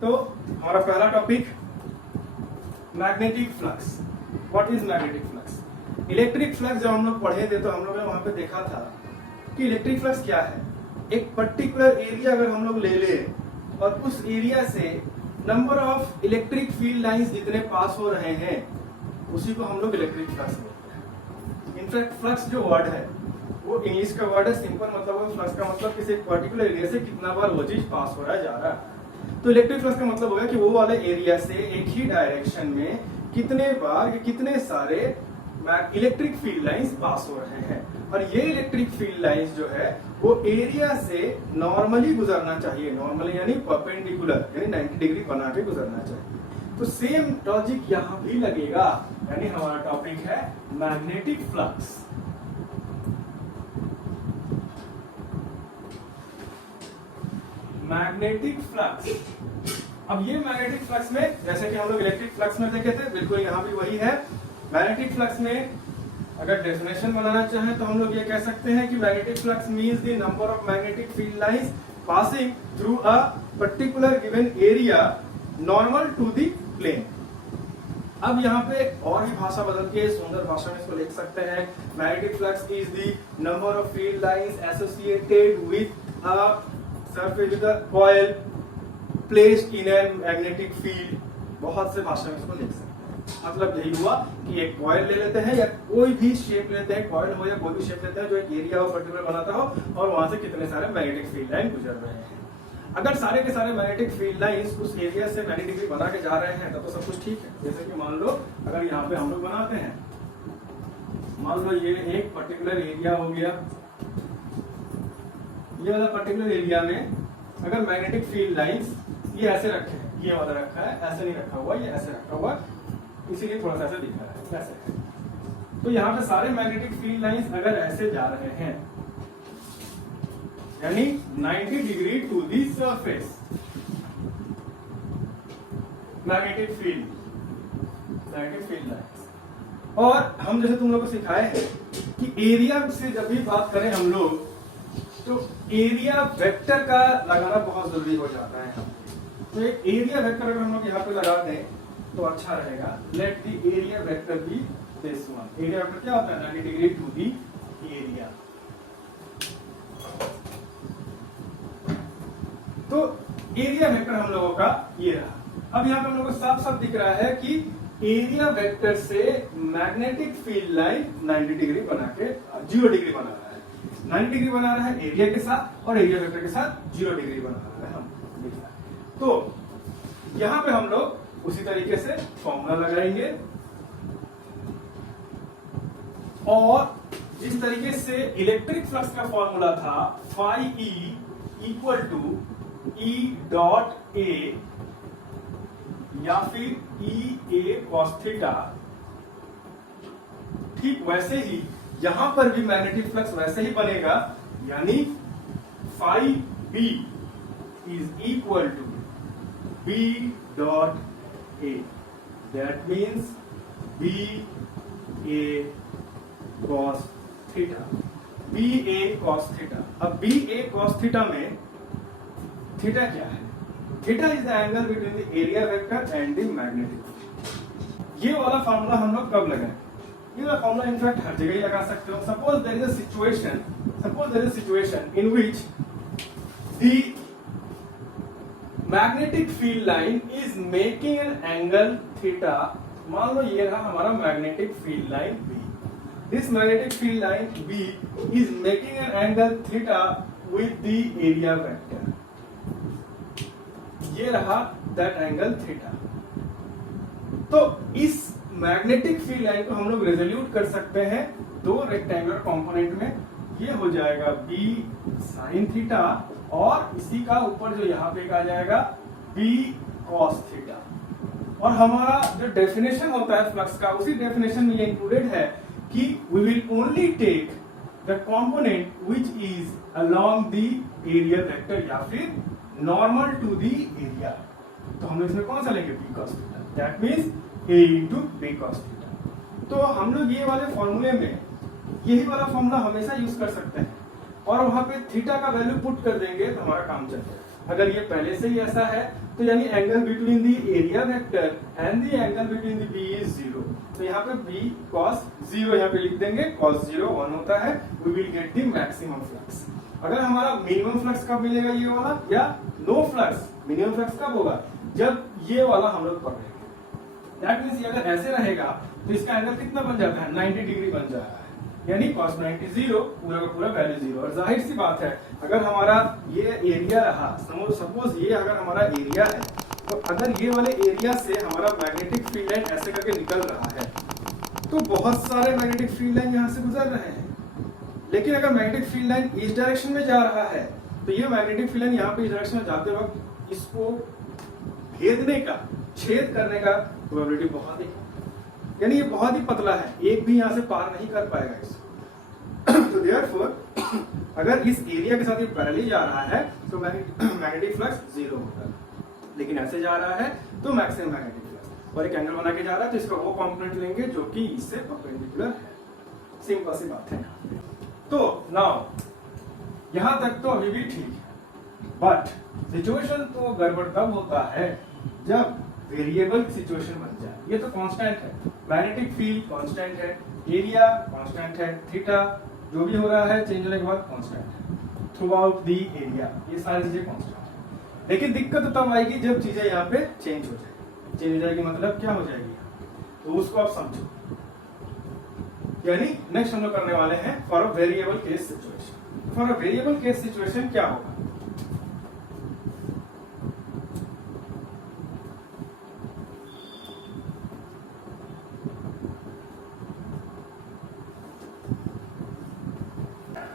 तो हमारा पहला topic magnetic flux. What is magnetic flux? Electric flux जब हम लोग पढ़े थे तो हम लोगों ने वहां पे देखा था कि इलेक्ट्रिक फ्लक्स क्या है। एक पर्टिकुलर एरिया अगर हम लोग ले ले और उस एरिया से number of electric field lines जितने पास हो रहे हैं उसी को हम लोग इलेक्ट्रिक फ्लक्स बोलते हैं। इनफैक्ट फ्लक्स जो वर्ड है वो इंग्लिश का वर्ड है, सिंपल मतलब है फ्लक्स का मतलब किसी पर्टिकुलर एरिया से कितना बार वो चीज पास हो रहा है, जा रहा है। तो इलेक्ट्रिक फ्लक्स का मतलब होगा कि वो वाले एरिया से एक ही डायरेक्शन में कितने बार कितने सारे इलेक्ट्रिक फील्ड लाइंस पास हो रहे हैं। और ये इलेक्ट्रिक फील्ड लाइंस जो है वो एरिया से नॉर्मली गुजरना चाहिए। नॉर्मली यानी परपेंडिकुलर यानी 90 डिग्री बना के गुजरना चाहिए। तो सेम लॉजिक यहाँ भी लगेगा, यानी हमारा टॉपिक है मैग्नेटिक फ्लक्स। Magnetic flux. अब ये मैग्नेटिक फ्लक्स में जैसे कि हम लोग इलेक्ट्रिक फ्लक्स में देखे थे, बिल्कुल यहाँ भी वही है। मैग्नेटिक फ्लक्स में अगर डेफिनेशन बनाना चाहें तो हम लोग ये कह सकते हैं कि magnetic flux means the number of magnetic field lines passing through a particular given area normal to the plane. अब यहाँ पे और भी भाषा बदल के सुंदर भाषा में इसको लिख सकते हैं। Magnetic flux is the number of field lines associated with a surface with a coil placed in a magnetic field. बहुत से भाषा में इसको लिख सकते हैं। मतलब यही हुआ कि एक कॉइल ले लेते हैं या कोई भी शेप लेते हैं, कॉइल हो या कोई भी शेप लेते हैं जो एक एरिया हो पर्टिकुलर बनाता हो और वहां से कितने सारे मैग्नेटिक फील्ड लाइन गुजर रहे हैं। अगर सारे के सारे मैग्नेटिक फील्ड लाइंस उस एरिया से 90 डिग्री बना के जा रहे हैं तब तो सब कुछ ठीक है। जैसे कि मान लो अगर यहाँ पे हम लोग बनाते हैं, मान लो ये एक पर्टिकुलर एरिया हो गया, ये वाला पर्टिकुलर एरिया में अगर मैग्नेटिक फील्ड लाइंस ये ऐसे रखे हैं, ये वाला रखा है, ऐसे नहीं रखा हुआ, ये ऐसे रखा हुआ, इसीलिए थोड़ा सा ऐसे दिख रहा है ऐसे। तो यहाँ पे सारे मैग्नेटिक फील्ड लाइंस अगर ऐसे जा रहे हैं यानी 90 degree to the surface, magnetic field lines. और हम जैसे तुम लोगों को सिखाए हैं कि एरिया से जब भी बात करें हम लोग तो एरिया वेक्टर का लगाना बहुत जरूरी हो जाता है। तो एक एरिया वेक्टर अगर हम लोग यहाँ पे लगा दें तो अच्छा रहेगा। Let the area vector be this one. Area vector क्या होता है? 90 डिग्री टू दी एरिया। तो एरिया वेक्टर हम लोगों का ये रहा। अब यहाँ पे हम लोगों को साफ साफ दिख रहा है कि एरिया वेक्टर से मैग्नेटिक फील्ड लाइन 90 डिग्री बना के 0 डिग्री बना रहा है। 90 डिग्री बना रहा है एरिया के साथ और एरिया वेक्टर के साथ 0 डिग्री बना रहा है। हम दिख रहा है। तो यहाँ पे हम लोग उसी तरीके से फॉर्मूला लगाएंगे और जिस तरीके से इलेक्ट्रिक फ्लक्स का फॉर्मूला था phi E equal to E dot A या फिर ई ए कॉस थीटा, ठीक वैसे ही यहां पर भी मैग्नेटिक फ्लक्स वैसे ही बनेगा, यानी phi B is equal to B dot A. That means B A cos theta. B A cos theta. अब B A cos theta में थीटा क्या है? Theta is the angle between the area vector and the magnetic. ये वाला formula हम लोग कब लगाएं? ये वाला फॉर्मूला इनफैक्ट हर जगह ही लगा सकते हो। Suppose there is a situation in which the magnetic field line is making an angle theta. मान लो ये रहा हमारा magnetic field line B. This magnetic field line B is making an angle theta with the area vector. ये रहा that angle theta. तो इस magnetic field line को हम लोग रेजोल्यूट कर सकते हैं दो रेक्टेंगुलर कंपोनेंट में। ये हो जाएगा बी साइन थीटा और इसी का ऊपर जो यहाँ पे आ जाएगा बी कॉस थीटा। और हमारा जो डेफिनेशन होता है फ्लक्स का उसी डेफिनेशन में ये इंक्लूडेड है कि we will only take the component which is along the area vector या फिर नॉर्मल टू द एरिया। तो हम लोग इसमें कौन सा लेंगे? B cos theta. That means A into B cos theta. तो हम लोग ये वाले फॉर्मूले में यही वाला फॉर्मूला हमेशा यूज कर सकते हैं और वहां पे थीटा का वैल्यू पुट कर देंगे तो हमारा काम चल जाएगा। अगर ये पहले से ही ऐसा है तो यानी angle between the area vector and the angle between the B is 0। तो यहाँ पे b cos 0 यहाँ पे लिख देंगे, cos 0 1 होता है, we will get the maximum flux. अगर हमारा मिनिमम फ्लक्स कब मिलेगा ये वाला, या नो फ्लक्स, मिनिमम फ्लक्स कब होगा जब ये वाला हम लोग पकड़ेंगे। दैट मींस ये अगर ऐसे रहेगा तो इसका एंगल कितना बन जाता है, 90 डिग्री बन जा रहा है, यानी cos 90 0, पूरा का पूरा वैल्यू 0। और जाहिर सी बात है अगर हमारा ये एरिया रहा, सपोज ये अगर हमारा एरिया है, तो अगर ये वाले एरिया से हमारा मैग्नेटिक फील्ड लाइन ऐसे करके निकल रहा है तो बहुत सारे मैग्नेटिक फील्ड लाइन यहाँ से गुजर रहे हैं। लेकिन अगर मैग्नेटिक फील्ड लाइन इस डायरेक्शन में जा रहा है तो ये मैग्नेटिक फील्ड लाइन यहाँ पे इस डायरेक्शन में जाते वक्त इसको भेदने का, छेद करने का प्रोबेबिलिटी बहुत ही, यानी ये बहुत ही पतला है, एक भी यहाँ से पार नहीं कर पाएगा इसको। तो देयरफॉर अगर इस एरिया के साथ ये पैरेलल जा रहा है तो मैग्नेटिक फ्लक्स 0 होता है, लेकिन ऐसे जा रहा है तो मैक्सिमम मैग्नेटिक फ्लक्स। और एक एंगल बना के जा रहा है तो इसका वो कंपोनेंट लेंगे जो कि इससे परपेंडिकुलर है। सिंपल सी बात है। तो नाउ यहां तक तो अभी भी ठीक है, बट सिचुएशन तो गड़बड़ तब होता है जब वेरिएबल सिचुएशन बन जाए। ये तो कांस्टेंट है, मैग्नेटिक फील्ड कांस्टेंट है, एरिया कांस्टेंट है, थीटा जो भी हो रहा है चेंज होने के बाद कांस्टेंट है थ्रू आउट द एरिया, ये सारी चीजें कांस्टेंट है। लेकिन दिक्कत तो तब आएगी जब चीजें यहाँ पे चेंज हो जाएगी। चेंज हो जाएगी मतलब क्या हो जाएगी, तो उसको आप समझो। यानी नेक्स्ट हम लोग करने वाले हैं for a variable case situation. For a variable case situation क्या होगा,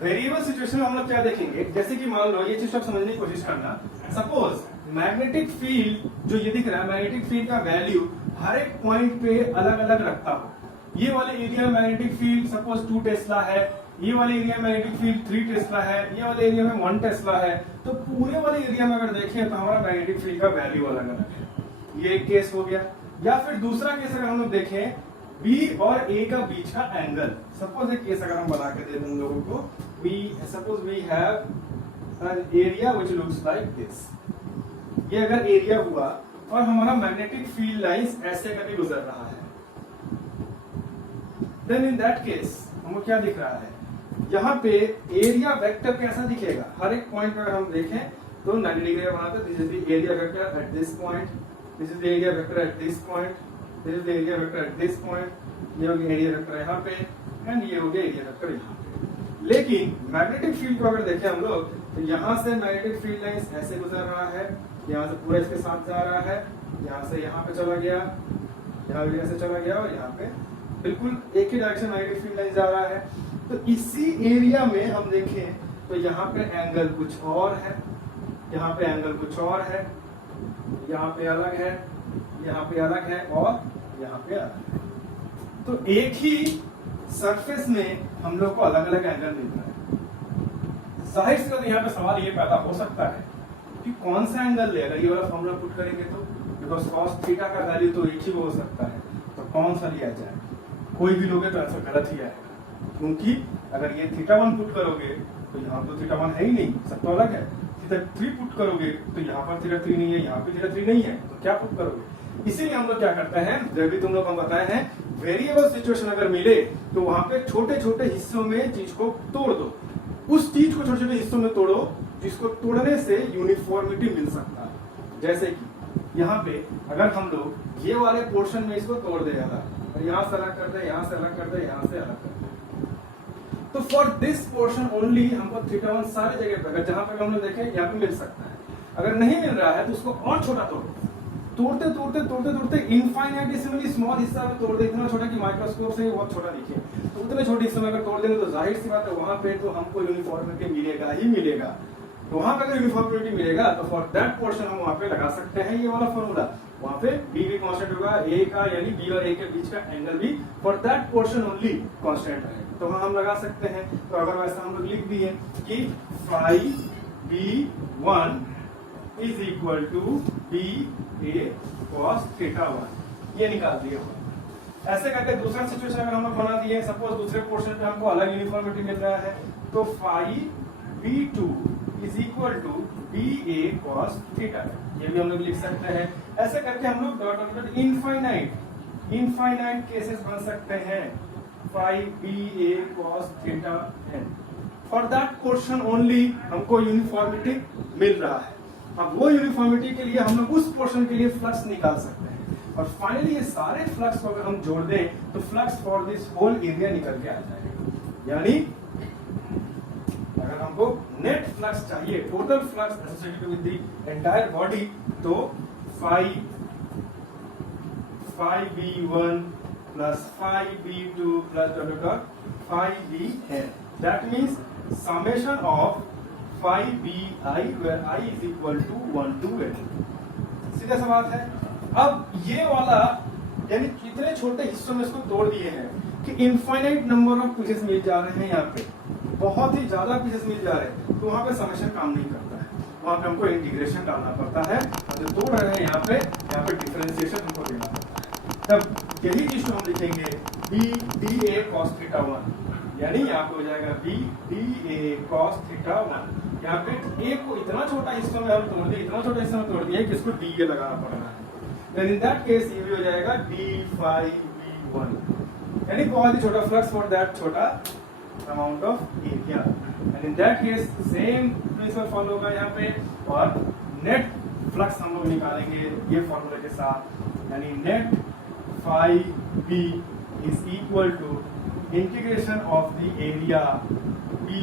वेरिएबल सिचुएशन में हम लोग क्या देखेंगे, जैसे कि मान लो ये चीज आप समझने की कोशिश करना। सपोज मैग्नेटिक फील्ड जो ये दिख रहा है, मैग्नेटिक फील्ड का वैल्यू हर एक पॉइंट पे अलग अलग रखता हो। ये वाले area magnetic field suppose 2 Tesla है, ये वाले एरिया मैग्नेटिक फील्ड 3 टेस्ला है, ये वाले एरिया में 1 टेस्ला है। तो पूरे वाले एरिया में अगर देखें तो हमारा मैग्नेटिक फील्ड का वैल्यू अलग अलग है। ये एक केस हो गया। या फिर दूसरा केस अगर हम लोग देखें B और A का बीच का एंगल, सपोज एक केस अगर हम बना के दे दें लोगों को, suppose we have an area which looks like this. ये अगर एरिया हुआ और हमारा मैग्नेटिक फील्ड लाइंस ऐसे करके गुजर रहा है, देन इन दैट केस हमको क्या दिख रहा है, यहाँ पे एरिया वेक्टर कैसा दिखेगा, हर एक पॉइंट पर हम देखें तो 90 डिग्री बनाते हैं। This is the area vector at this point, this is the area vector at this point, this is the area vector at this point, ये हो गया एरिया वेक्टर यहाँ पे एंड ये हो गया एरिया वेक्टर यहाँ पे। लेकिन मैग्नेटिक फील्ड को अगर देखें हम लोग तो यहाँ से मैग्नेटिक फील्ड लाइंस ऐसे गुजर रहा है, यहाँ से पूरा इसके साथ जा रहा है, यहाँ से यहाँ पे चला गया, यहाँ भी ऐसे चला गया और यहाँ पे बिल्कुल एक ही डायरेक्शन मैग्नेटिक फील्ड लाइन जा रहा है। तो इसी एरिया में हम देखें तो यहाँ पे एंगल कुछ और है, यहाँ पे एंगल कुछ और है, यहाँ पे अलग है, यहाँ पे अलग है और यहाँ पे अलग है। तो एक ही सरफेस में हम लोग को अलग अलग एंगल मिल रहा है। जाहिर सी बात है यहाँ पे सवाल ये पैदा हो सकता है कि कौन सा एंगल ले, अगर ये वाला फॉर्मूला पुट करेंगे तो, बिकॉज cos थीटा का वैल्यू तो एक ही हो सकता है, तो कौन सा लिया जाए। कोई भी लोगे तो आंसर गलत ही आएगा, क्योंकि अगर ये θ1 पुट करोगे तो यहाँ तो θ1 है ही नहीं, सब तो अलग है। θ3 पुट करोगे तो यहाँ पर θ3 नहीं है, यहाँ पे θ3 नहीं है, तो क्या पुट करोगे। इसीलिए हम लोग क्या करते हैं, जब भी तुम लोग हम बताए हैं वेरिएबल सिचुएशन अगर मिले तो वहां पे छोटे छोटे हिस्सों में चीज को तोड़ दो, उस चीज को छोटे छोटे हिस्सों में तोड़ो जिसको तोड़ने से यूनिफॉर्मिटी मिल सकता है। जैसे कि यहाँ पे अगर हम लोग ये वाले पोर्शन में इसको तोड़ दे और यहाँ से अलग कर दे, यहाँ से अलग कर दे, यहाँ से अलग कर दे, तो फॉर दिस पोर्शन ओनली हमको θ1 सारे जगह पे, अगर जहां पे हम लोग देखें यहाँ पे मिल सकता है। अगर नहीं मिल रहा है तो उसको और छोटा तोड़ो, तोड़ते तोड़ते तोड़ते तोड़ते इनफाइनाइटेसिमली स्मॉल हिस्सा में तोड़ दे, इतना छोटा कि माइक्रोस्कोप से बहुत छोटा दिखे। तो उतने छोटे हिस्से में अगर तोड़ देंगे तो जाहिर सी बात है वहां पे तो हमको यूनिफॉर्मिटी मिलेगा ही मिलेगा। तो वहां पे अगर यूनिफॉर्मिटी मिलेगा तो फॉर दैट पोर्शन हम वहां पे लगा सकते हैं ये वाला फॉर्मूला। वहां पे b भी कांस्टेंट होगा, a का यानी b और a के बीच का एंगल भी for that portion only constant रहेगा, तो हम लगा सकते हैं। तो अगर वैसा हम लोग लिख दिए कि phi b1 is equal to ba cos θ1, ये निकाल दिए। ऐसे करके दूसरा सिचुएशन अगर हम लोग बना दिए, सपोज दूसरे पोर्शन पे हमको अलग यूनिफॉर्मिटी मिल रहा है, तो phi b2 is equal to B A cos theta है। ये भी हम लोग लिख सकते हैं। ऐसे करके हम लोग डॉट डॉट इनफाइनाइट केसेस बन सकते हैं। 5ba cos theta n। For that portion only हमको यूनिफॉर्मिटी मिल रहा है। अब वो यूनिफॉर्मिटी के लिए हम लोग उस पोर्शन के लिए फ्लक्स निकाल सकते हैं और फाइनली ये सारे फ्लक्स को अगर हम जोड़ दें तो flux for this whole area निकल के आ जाएगा। यानी अगर हमको नेट फ्लक्स चाहिए, total flux associated with the entire body, तो 5b1 plus 5b2 plus dot 5b है। That means summation of 5bi where I is equal to 1 to n। सीधा सा बात है। अब ये वाला यानी कितने छोटे हिस्सों में इसको तोड़ दिए हैं कि इनफाइनाइट नंबर ऑफ पीसेस मिल जा रहे हैं। यहाँ पे बहुत ही ज्यादा पीसेस मिल जा रहे हैं, तो वहाँ पे समेशन काम नहीं करता है। वहाँ पे हमको इंटीग्रेशन डालना पड़ता है। जो तोड़ रहे हैं यहाँ पे डिफरेंशिएशन हमको देना पड़ता है। तब यही चीज हम लिखेंगे B D A cos theta 1, यानी यहाँ पे हो जाएगा B D A cos theta 1। यहाँ पे ए को इतना छोटा हिस्सा में हम तोड़ दिए, इतना छोटा हिस्सा में तोड़ दिया कि इसको डी ए लगाना पड़ रहा है। देन इन दैट केस ये भी हो जाएगा डी 5b1, यानी बहुत ही छोटा फ्लक्स फॉर दैट छोटा amount of area. And in that case same principle follow होगा यहाँ पे, और नेट फ्लक्स हम लोग निकालेंगे ये फॉर्मूले के साथ, यानी net 5b is equal to integration of the area B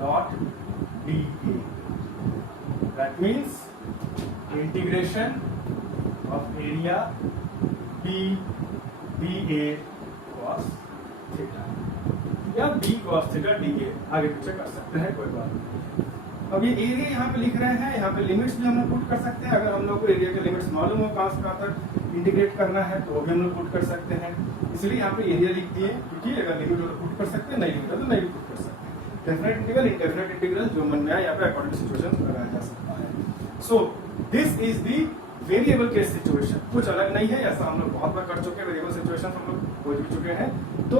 dot dA. That means integration of area B dA cos theta या B cos theta dA, आगे पीछे कर सकते हैं, कोई बात नहीं। अब ये एरिया यहाँ पे लिख रहे हैं, यहाँ पे लिमिट्स भी हम लोग पुट कर सकते हैं। अगर हम लोग को एरिया के लिमिट्स मालूम हो कहाँ से कहाँ तक इंटीग्रेट करना है तो वो भी हम लोग पुट कर सकते हैं। इसलिए यहाँ पे एरिया लिख दिए, क्योंकि अगर लिमिट हो तो पुट कर सकते हैं, नहीं लिमिट हो तो नहीं पुट कर सकते हैं। डेफिनेट इंटीग्रल, इंडेफिनेट इंटीग्रल जो मन में आए यहाँ पे अकॉर्डिंग टू सिचुएशन लगाया जा सकता है। So this is the variable case situation, कुछ अलग नहीं है। ऐसा हम लोग बहुत बार कर चुके हैं, वेरिएबल सिचुएशन हम लोग हो चुके हैं। तो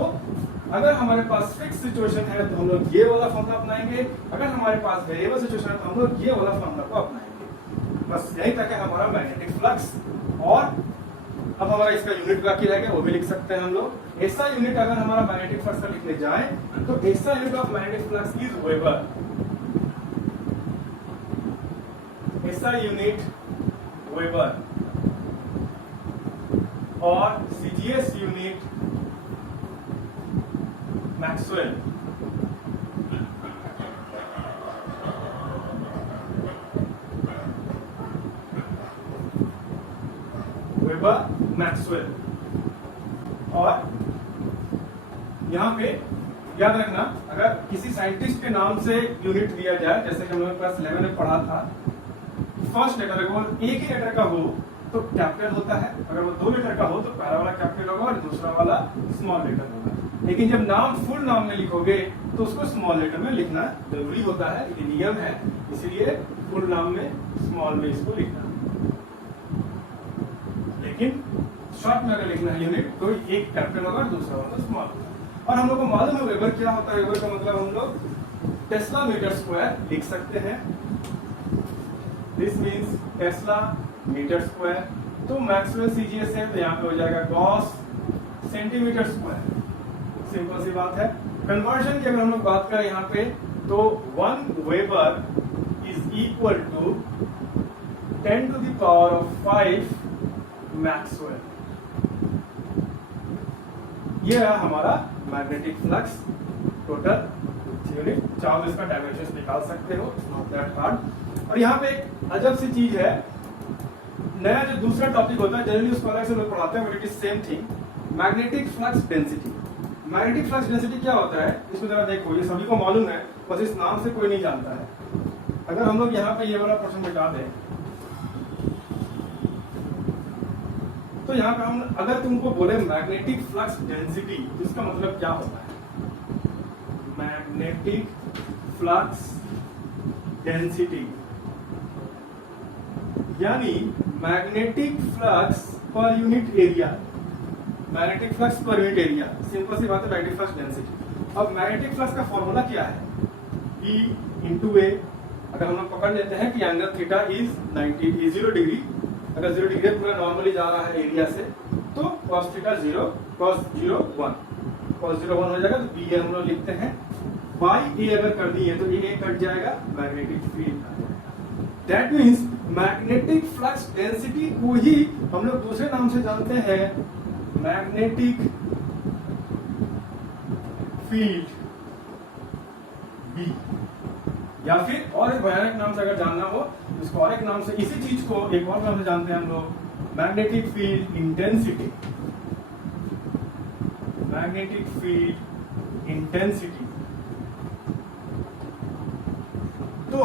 अगर हमारे पास फिक्स सिचुएशन है तो हम लोग ये वाला फॉर्मूला अपनाएंगे, अगर हमारे पास वेरिएबल सिचुएशन है तो हम लोग ये वाला फॉर्मूला को अपनाएंगे। बस यही तक है हमारा मैग्नेटिक फ्लक्स। और अब हमारा इसका यूनिट बाकी रह गया, वो भी लिख सकते हैं हम लोग। ऐसा यूनिट अगर हमारा मैग्नेटिक फ्लक्स का लिखने जाए तो ऐसा unit of magnetic flux is weber. ऐसा यूनिट वेबर और CGS unit Maxwell. Weber, Maxwell. और यहां पे याद रखना, अगर किसी साइंटिस्ट के नाम से यूनिट दिया जाए, जैसे कि हम लोग क्लास 11 में पढ़ा था, फर्स्ट लेटर अगर एक ही लेटर का हो तो कैपिटल होता है, अगर वो 2 लेटर का हो तो पहला वाला कैपिटल होगा और दूसरा वाला स्मॉल लेटर होगा। लेकिन जब नाम फुल नाम में लिखोगे तो उसको स्मॉल लेटर में लिखना जरूरी होता है, ये नियम है। इसीलिए फुल नाम में स्मॉल में इसको लिखना। लेकिन शॉर्ट में अगर लिखना है यूनिट तो एक कैपिटल होगा और दूसरा होगा स्मॉल। और हम लोग को मालूम है वेबर क्या होता है। वेबर का मतलब हम लोग टेस्ला मीटर स्क्वायर लिख सकते हैं। This means tesla metre square. तो मैक्सवेल सीजीएस है तो यहाँ पे हो जाएगा गॉस सेंटीमीटर स्क्वायर। सिंपल सी बात है। कन्वर्जन की अगर हम लोग बात करें यहाँ पे तो 1 weber is equal to 10 to the power of 5 maxwell. ये है हमारा मैग्नेटिक फ्लक्स टोटल यूनिट। चाहो इसका डायमेंशंस निकाल सकते हो, नॉट दैट हार्ड। और यहाँ पे एक अजब सी चीज है, नया जो दूसरा टॉपिक होता है जनरली उसको अलग से लोग पढ़ाते हैं, but it is same thing, magnetic flux density. Magnetic flux density क्या होता है इसको जरा देखो, ये सभी को मालूम है, बस इस नाम से कोई नहीं जानता है। अगर हम लोग यहाँ पे ये वाला प्रश्न मिटा दें तो यहाँ पे हम अगर तुमको बोले मैग्नेटिक फ्लक्स डेंसिटी तो इसका मतलब क्या होता है? मैग्नेटिक फ्लक्स डेंसिटी यानी magnetic flux per unit area. Magnetic flux per unit area, simple सी बात है, मैग्नेटिक फ्लक्स डेंसिटी। अब मैग्नेटिक फ्लक्स का फॉर्मूला क्या है? E into A अगर हम लोग पकड़ लेते हैं कि एंगल थीटा इज 0 डिग्री, अगर 0 डिग्री पूरा नॉर्मली जा रहा है एरिया से, तो cos थीटा 0 cos 0 1 हो जाएगा। तो बी हम लोग लिखते हैं। बाई ए अगर कर दिए तो ये कट जाएगा, मैग्नेटिक फील्ड आ जाएगा। That means magnetic flux density को ही हम लोग दूसरे नाम से जानते हैं मैग्नेटिक फील्ड बी, या फिर और एक भयानक नाम से अगर जानना हो, इसको और एक नाम से, इसी चीज को एक और नाम से जानते हैं हम लोग magnetic field intensity. Magnetic field intensity. तो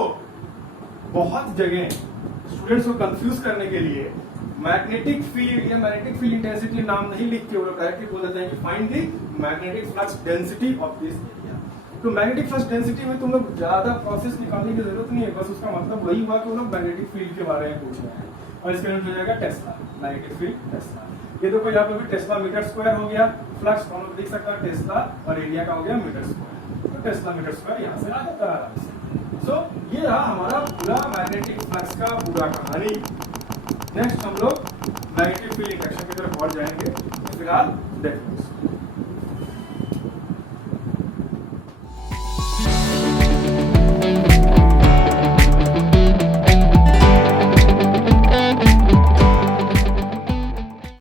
बहुत जगह स्टूडेंट्स को कंफ्यूज करने के लिए मैग्नेटिक फील्ड या मैग्नेटिक फील्ड इंटेंसिटी नाम नहीं लिख के वो लोग डायरेक्टली बोल देते हैं कि find the magnetic flux density of this area. तो मैग्नेटिक फ्लक्स डेंसिटी में तुम लोग ज्यादा प्रोसेस निकालने की जरूरत नहीं है, बस उसका मतलब वही हुआ कि वो लोग मैग्नेटिक फील्ड के बारे में पूछ रहे हैं, और इसका यूनिट हो जाएगा टेस्ला, मैग्नेटिक फील्ड टेस्ला। ये देखो यहाँ पे भी टेस्ला मीटर स्क्वायर हो गया, फ्लक्स हम लोग देख सकता है टेस्ला, और एरिया का हो गया मीटर स्क्वायर, तो टेस्ला मीटर स्क्वायर यहाँ से आ जाता है आराम से। सो ये रहा हमारा पूरा मैग्नेटिक फ्लक्स का पूरा कहानी। नेक्स्ट हम लोग मैग्नेटिक फील्ड इंडक्शन की तरफ बढ़ जाएंगे, फिलहाल देखो।